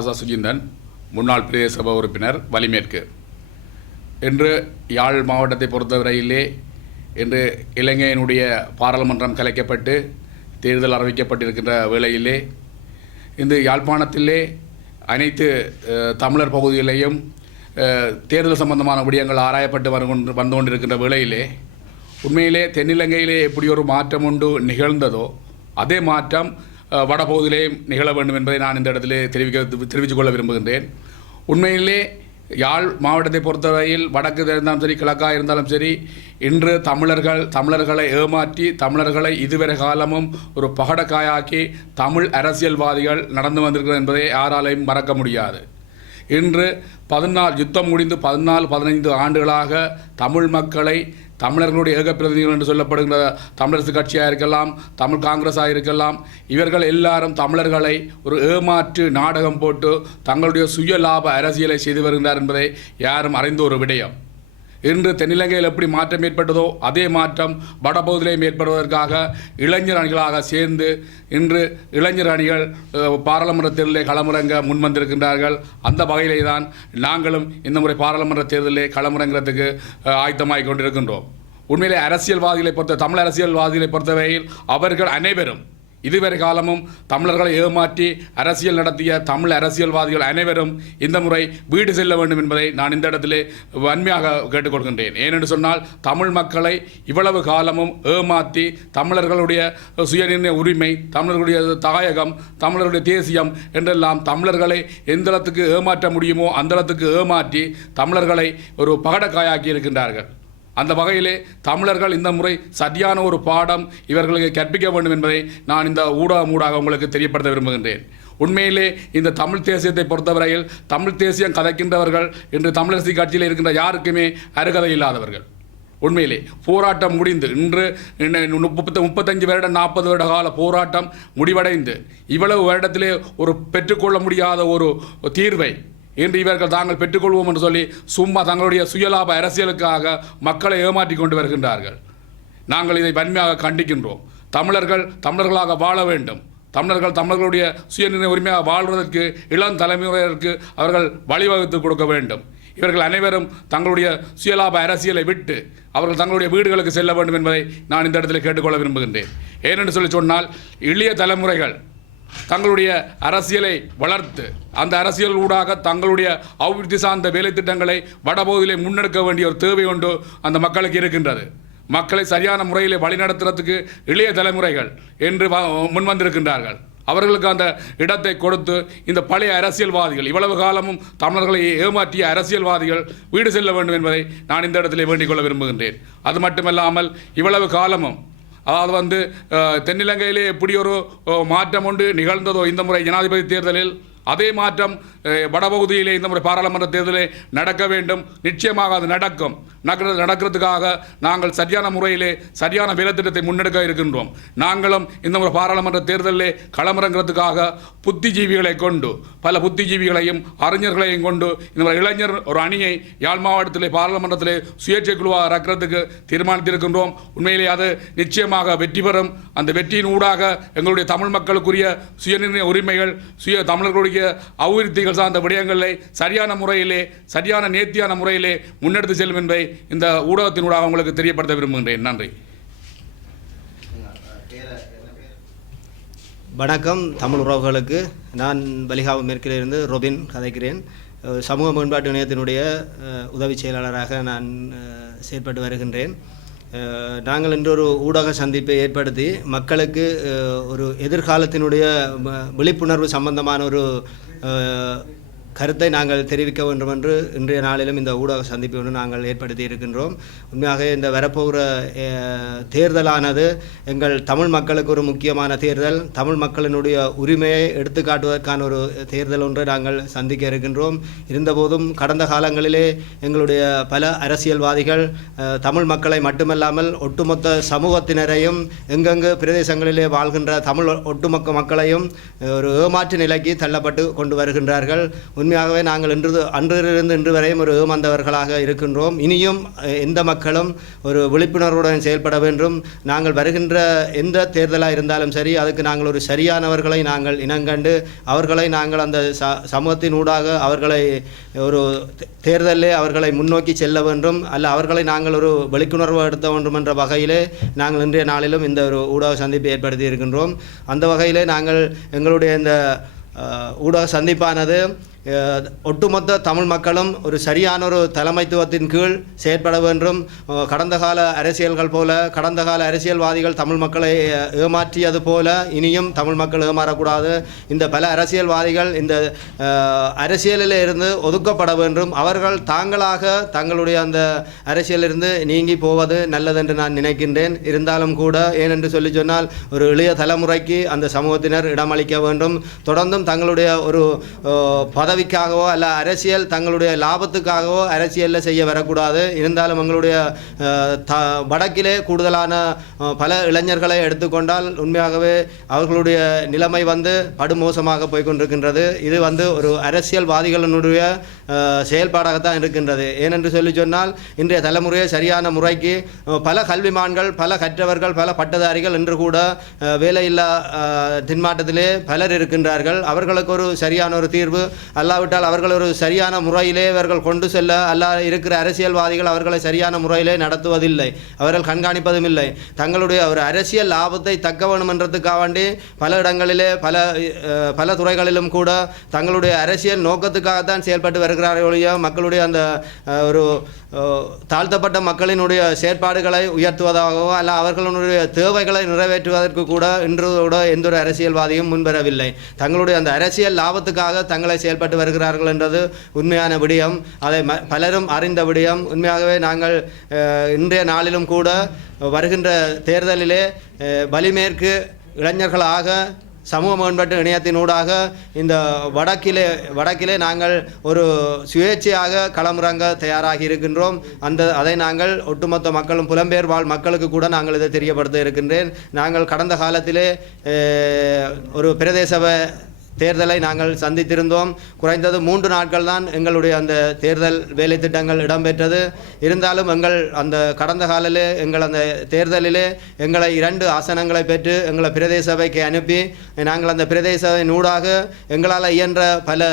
ராசா சுஜிந்தன் முன்னாள் பிரதேச சபை உறுப்பினர் வலிமேற்கு. இன்று யாழ் மாவட்டத்தை பொறுத்தவரையிலே இன்று இலங்கையினுடைய பாராளுமன்றம் கலைக்கப்பட்டு தேர்தல் அறிவிக்கப்பட்டிருக்கின்ற வேளையிலே இந்த யாழ்ப்பாணத்திலே அனைத்து தமிழர் பகுதிகளையும் தேர்தல் சம்பந்தமான விடயங்கள் ஆராயப்பட்டு வந்து கொண்டு வந்து கொண்டிருக்கின்ற வேளையிலே உண்மையிலே தென்னிலங்கையிலே எப்படி ஒரு மாற்றம் உண்டு நிகழ்ந்ததோ அதே மாற்றம் அஹ், வடபகுதியிலேயும் நிகழ வேண்டும் என்பதை நான் இந்த இடத்திலே தெரிவிக்க தெரிவித்துக் கொள்ள விரும்புகின்றேன். உண்மையிலே யாழ் மாவட்டத்தை பொறுத்தவரையில் வடக்கு இருந்தாலும் சரி கிழக்காக இருந்தாலும் சரி இன்று தமிழர்கள் தமிழர்களை ஏமாற்றி தமிழர்களை இதுவரை காலமும் ஒரு பகடக்காயாக்கி தமிழ் அரசியல்வாதிகள் நடந்து வந்திருக்கிறது என்பதை யாராலையும் மறக்க முடியாது. இன்று பதினாலு யுத்தம் முடிந்து பதினாலு பதினைந்து ஆண்டுகளாக தமிழ் மக்களை தமிழர்களுடைய ஏக பிரதிநிதிகள் என்று சொல்லப்படுகிற தமிழரசு கட்சியாக இருக்கலாம் தமிழ் காங்கிரஸாக இருக்கலாம் இவர்கள் எல்லாரும் தமிழர்களை ஒரு ஏமாற்று நாடகம் போட்டு தங்களுடைய சுய லாப அரசியலை செய்து வருகின்றார் என்பதை யாரும் அறிந்த ஒரு விடயம். இன்று தென்னிலங்கையில் எப்படி மாற்றம் ஏற்பட்டதோ அதே மாற்றம் வடபகுதியிலையும் ஏற்படுவதற்காக இளைஞர் அணிகளாக சேர்ந்து இன்று இளைஞர் அணிகள் பாராளுமன்ற தேர்தலில் களமிறங்க முன்வந்திருக்கின்றார்கள். அந்த வகையிலே தான் நாங்களும் இந்த முறை பாராளுமன்ற தேர்தலில் களமிறங்கிறதுக்கு அஹ், ஆயத்தமாகிக் கொண்டிருக்கின்றோம். உண்மையிலே அரசியல்வாதிகளை பொறுத்த தமிழ் அரசியல்வாதிகளை பொறுத்தவரையில் அவர்கள் அனைவரும் இதுவரை காலமும் தமிழர்களை ஏமாற்றி அரசியல் நடத்திய தமிழ் அரசியல்வாதிகள் அனைவரும் இந்த முறை வீடு செல்ல வேண்டும் என்பதை நான் இந்த இடத்திலே வன்மையாக கேட்டுக்கொள்கின்றேன். ஏனென்று சொன்னால் தமிழ் மக்களை இவ்வளவு காலமும் ஏமாற்றி தமிழர்களுடைய சுயநிர்ணய உரிமை தமிழர்களுடைய தாயகம் தமிழர்களுடைய தேசியம் என்றெல்லாம் தமிழர்களை எந்த இடத்துக்கு ஏமாற்ற முடியுமோ அந்த இடத்துக்கு ஏமாற்றி தமிழர்களை ஒரு பகடக்காயாக்கி இருக்கின்றார்கள். அந்த வகையிலே தமிழர்கள் இந்த முறை சரியான ஒரு பாடம் இவர்களுக்கு கற்பிக்க வேண்டும் என்பதை நான் இந்த ஊடகம் ஊடாக உங்களுக்கு தெரியப்படுத்த விரும்புகின்றேன். உண்மையிலே இந்த தமிழ் தேசியத்தை பொறுத்தவரையில் தமிழ் தேசியம் கதைக்கின்றவர்கள் இன்று தமிழரசி கட்சியில் இருக்கின்ற யாருக்குமே அருகதை இல்லாதவர்கள். உண்மையிலே போராட்டம் முடிந்து இன்று முப்பத்து முப்பத்த முப்பத்தஞ்சு வருடம் நாற்பது வருட கால போராட்டம் முடிவடைந்து இவ்வளவு வருடத்திலே ஒரு பெற்றுக்கொள்ள முடியாத ஒரு தீர்வை இன்று இவர்கள் தாங்கள் பெற்றுக்கொள்வோம் என்று சொல்லி சும்மா தங்களுடைய சுயலாப அரசியலுக்காக மக்களை ஏமாற்றி கொண்டு வருகின்றார்கள். நாங்கள் இதை வன்மையாக கண்டிக்கின்றோம். தமிழர்கள் தமிழர்களாக வாழ வேண்டும். தமிழர்கள் தமிழர்களுடைய சுயநிர்ணய உரிமையாக வாழ்வதற்கு இளம் தலைமுறையினருக்கு அவர்கள் வழிவகுத்து கொடுக்க வேண்டும். இவர்கள் அனைவரும் தங்களுடைய சுயலாப அரசியலை விட்டு அவர்கள் தங்களுடைய வீடுகளுக்கு செல்ல வேண்டும் என்பதை நான் இந்த இடத்தில் கேட்டுக்கொள்ள விரும்புகின்றேன். ஏனென்று சொல்லி சொன்னால் இளைய தலைமுறைகள் தங்களுடைய அரசியலை வளர்த்து அந்த அரசியல் ஊடாக தங்களுடைய அபிவிருத்தி சார்ந்த வேலை திட்டங்களை வடபகுதியிலே முன்னெடுக்க வேண்டிய ஒரு தேவை ஒன்று அந்த மக்களுக்கு இருக்கின்றது. மக்களை சரியான முறையில் வழிநடத்துறதுக்கு இளைய தலைமுறைகள் என்று முன்வந்திருக்கின்றார்கள் அவர்களுக்கு அந்த இடத்தை கொடுத்து இந்த பழைய அரசியல்வாதிகள் இவ்வளவு காலமும் தமிழர்களை ஏமாற்றிய அரசியல்வாதிகள் வீடு செல்ல வேண்டும் என்பதை நான் இந்த இடத்திலே வேண்டிக் கொள்ள விரும்புகின்றேன். அது மட்டுமல்லாமல் இவ்வளவு காலமும் அதாவது வந்து தென்னிலங்கையிலே எப்படி ஒரு மாற்றம் ஒன்று நிகழ்ந்ததோ இந்த முறை ஜனாதிபதி தேர்தலில். அதே மாற்றம் வடபகுதியிலே இந்த முறை பாராளுமன்ற தேர்தலே நடக்க வேண்டும். நிச்சயமாக அது நடக்கும். நடக்கிறது நடக்கிறதுக்காக நாங்கள் சரியான முறையிலே சரியான வேலைத்திட்டத்தை முன்னெடுக்க இருக்கின்றோம். நாங்களும் இந்த முறை பாராளுமன்ற தேர்தலிலே களமிறங்கிறதுக்காக புத்திஜீவிகளை கொண்டு பல புத்திஜீவிகளையும் அறிஞர்களையும் கொண்டு இந்த மாதிரி இளைஞர் ஒரு அணியை யாழ் மாவட்டத்திலே பாராளுமன்றத்திலே சுயேட்சை குழுவாக இறக்கிறதுக்கு தீர்மானித்திருக்கின்றோம். உண்மையிலே அது நிச்சயமாக வெற்றி பெறும். அந்த வெற்றியின் ஊடாக எங்களுடைய தமிழ் மக்களுக்குரிய சுயநிர்ணய உரிமைகள் சுய தமிழர்களுடைய அபிவிருத்திகள் சார்ந்த விடயங்களை சரியான முறையிலே சரியான நேர்த்தியான முறையிலே முன்னெடுத்து செல்லும் என்பதை இந்த ஊடகத்தினூடாக உங்களுக்கு தெரியப்படுத்த விரும்புகின்றேன். நன்றி. வணக்கம் தமிழ் உறவுகளுக்கு. நான் பலிகாவு மேற்கிலிருந்து ரொபின் கதைக்கிறேன். சமூக மேம்பாட்டு இணையத்தினுடைய உதவி செயலாளராக நான் செயல்பட்டு செயற்பட்டு வருகின்றேன். நாங்கள் இன்றொரு ஊடக சந்திப்பை ஏற்படுத்தி மக்களுக்கு ஒரு எதிர்காலத்தினுடைய விழிப்புணர்வு சம்பந்தமான ஒரு கருத்தை நாங்கள் தெரிவிக்க வேண்டும் என்று இன்றைய நாளிலும் இந்த ஊடக சந்திப்பு ஒன்று நாங்கள் ஏற்படுத்தி இருக்கின்றோம். உண்மையாக இந்த வரப்போகிற தேர்தலானது எங்கள் தமிழ் மக்களுக்கு ஒரு முக்கியமான தேர்தல். தமிழ் மக்களினுடைய உரிமையை எடுத்துக்காட்டுவதற்கான ஒரு தேர்தல் ஒன்றை நாங்கள் சந்திக்க இருக்கின்றோம். இருந்தபோதும் கடந்த காலங்களிலே எங்களுடைய பல அரசியல்வாதிகள் தமிழ் மக்களை மட்டுமல்லாமல் ஒட்டுமொத்த சமூகத்தினரையும் எங்கெங்கு பிரதேசங்களிலே வாழ்கின்ற தமிழ் ஒட்டுமொத்த மக்களையும் ஒரு ஏமாற்று நிலைக்கு தள்ளப்பட்டு கொண்டு வருகின்றார்கள். உண்மையாகவே நாங்கள் இன்று அன்றிலிருந்து இன்று வரையும் ஒரு ஏமாந்தவர்களாக இருக்கின்றோம். இனியும் எந்த மக்களும் ஒரு விழிப்புணர்வுடன் செயல்பட வேண்டும். நாங்கள் வருகின்ற எந்த தேர்தலாக இருந்தாலும் சரி அதுக்கு நாங்கள் ஒரு சரியானவர்களை நாங்கள் இனங்கண்டு அவர்களை நாங்கள் அந்த ச சமூகத்தின் ஊடாக அவர்களை ஒரு தே- அவர்களை முன்னோக்கி செல்ல வேண்டும். அல்ல அவர்களை நாங்கள் ஒரு விழிப்புணர்வு எடுத்த வேண்டும் என்ற வகையிலே நாங்கள் இன்றைய நாளிலும் இந்த ஒரு ஊடக சந்திப்பை ஏற்படுத்தி இருக்கின்றோம். அந்த வகையிலே நாங்கள் எங்களுடைய இந்த ஊடக சந்திப்பானது ஒட்டுமொத்த தமிழ் மக்களும் ஒரு சரியான ஒரு தலைமைத்துவத்தின் கீழ் செயற்பட வேண்டும். கடந்த கால அரசியல்கள் போல கடந்த கால அரசியல்வாதிகள் தமிழ் மக்களை ஏமாற்றியது போல இனியும் தமிழ் மக்கள் ஏமாறக்கூடாது. இந்த பல அரசியல்வாதிகள் இந்த அரசியலில் இருந்து ஒதுக்கப்பட வேண்டும். அவர்கள் தாங்களாக தங்களுடைய அந்த அரசியலிருந்து நீங்கி போவது நல்லதென்று நான் நினைக்கின்றேன். இருந்தாலும் கூட ஏனென்று சொல்லி சொன்னால் ஒரு இளைய தலைமுறைக்கு அந்த சமூகத்தினர் இடமளிக்க வேண்டும். தொடர்ந்தும் தங்களுடைய ஒரு பத பதவிக்காகவோ அல்ல அரசியல் தங்களுடைய லாபத்துக்காகவோ அரசியலில் செய்ய வரக்கூடாது. இருந்தாலும் எங்களுடைய த வடக்கிலே கூடுதலான பல இளைஞர்களை எடுத்துக்கொண்டால் உண்மையாகவே அவர்களுடைய நிலைமை வந்து படுமோசமாக போய்கொண்டிருக்கின்றது இது வந்து ஒரு அரசியல்வாதிகளினுடைய செயல்பாடாகத்தான் இருக்கின்றது. ஏனென்று சொல்லி சொன்னால் இன்றைய தலைமுறையை சரியான முறைக்கு பல கல்விமான்கள் பல கற்றவர்கள் பல பட்டதாரிகள் இன்று கூட வேலையில்லா அஹ், தின்மாட்டத்திலே பலர் இருக்கின்றார்கள். அவர்களுக்கு ஒரு சரியான ஒரு தீர்வு அல்லாவிட்டால் அவர்கள் ஒரு சரியான முறையிலே இவர்கள் கொண்டு செல்ல அல்லா இருக்கிற அரசியல்வாதிகள் அவர்களை சரியான முறையிலே நடத்துவதில்லை. அவர்கள் கண்காணிப்பதும் இல்லை. தங்களுடைய ஒரு அரசியல் லாபத்தை தக்க வேணும் என்றதுக்காக வேண்டி பல இடங்களிலே பல பல துறைகளிலும் கூட தங்களுடைய அரசியல் நோக்கத்துக்காகத்தான் செயல்பட்டு வருகிறார்கள் மக்களுடைய அந்த ஒரு தாழ்த்தப்பட்ட மக்களினுடைய செயற்பாடுகளை உயர்த்துவதாகவோ அல்ல அவர்களுடைய தேவைகளை நிறைவேற்றுவதற்கு கூட இன்று கூட எந்த ஒரு அரசியல்வாதியும் முன்வரவில்லை. தங்களுடைய அந்த அரசியல் லாபத்துக்காக தங்களை செயல்பட்டு வருகிறார்கள் என்றது உண்மையான விடயம். அதை பலரும் அறிந்த விடயம். உண்மையாகவே நாங்கள் இன்றைய நாளிலும் கூட வருகின்ற தேர்தலிலே வலிமேற்கு இளைஞர்களாக சமூக மேம்பாட்டு இணையத்தினூடாக இந்த வடக்கிலே வடக்கிலே நாங்கள் ஒரு சுயேட்சையாக களமிறங்க தயாராகி இருக்கின்றோம். அந்த அதை நாங்கள் ஒட்டுமொத்த மக்களும் புலம்பெயர் வாழ் மக்களுக்கு கூட நாங்கள் இதை தெரியப்படுத்த இருக்கின்றேன். நாங்கள் கடந்த காலத்திலே ஒரு பிரதேச தேர்தலை நாங்கள் சந்தித்திருந்தோம். குறைந்தது மூன்று நாட்கள் தான் எங்களுடைய அந்த தேர்தல் வேலை திட்டங்கள் இடம்பெற்றது. இருந்தாலும் எங்கள் அந்த கடந்த காலிலே எங்கள் அந்த தேர்தலிலே எங்களை இரண்டு ஆசனங்களை பெற்று எங்களை பிரதேச சபைக்கு அனுப்பி நாங்கள் அந்த பிரதேச சபையின் ஊடாக எங்களால் இயன்ற பல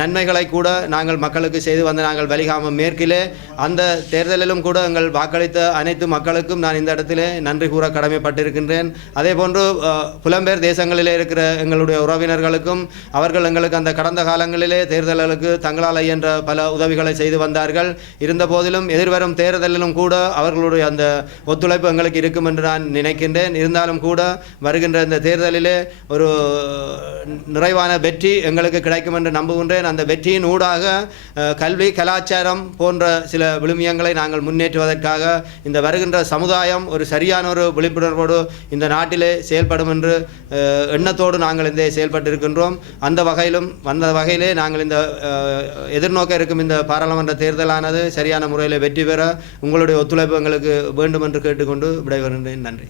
நன்மைகளை கூட நாங்கள் மக்களுக்கு செய்து வந்த நாங்கள் வலிகாமம் மேற்கிலே அந்த தேர்தலிலும் கூட எங்கள் வாக்களித்த அனைத்து மக்களுக்கும் நான் இந்த இடத்திலே நன்றி கூற கடமைப்பட்டிருக்கின்றேன். அதே போன்று புலம்பெயர் தேசங்களிலே இருக்கிற எங்களுடைய உறவினர் உறுப்பினர்களுக்கும் அவர்கள் எங்களுக்கு அந்த கடந்த காலங்களிலே தேர்தல்களுக்கு தங்களால் இயன்ற பல உதவிகளை செய்து வந்தார்கள். இருந்தபோதிலும் எதிர்வரும் தேர்தலிலும் கூட அவர்களுடைய அந்த ஒத்துழைப்பு எங்களுக்கு இருக்கும் என்று நான் நினைக்கின்றேன். இருந்தாலும் கூட வருகின்ற இந்த தேர்தலிலே ஒரு நிறைவான வெற்றி எங்களுக்கு கிடைக்கும் என்று நம்புகின்றேன். அந்த வெற்றியின் ஊடாக கல்வி கலாச்சாரம் போன்ற சில விழுமியங்களை நாங்கள் முன்னேற்றுவதற்காக இந்த வருகின்ற சமுதாயம் ஒரு சரியான ஒரு விழிப்புணர்வோடு இந்த நாட்டிலே செயல்படும் என்று எண்ணத்தோடு நாங்கள் இந்த ஈடுபட்டிருக்கின்றோம் அந்த வகையிலும் அந்த வகையிலே நாங்கள் இந்த எதிர்நோக்க இருக்கும் இந்த பாராளுமன்ற தேர்தலானது சரியான முறையில் வெற்றி பெற உங்களுடைய ஒத்துழைப்பு எங்களுக்கு வேண்டும் என்று கேட்டுக்கொண்டு விடைபெறுகின்றேன். நன்றி.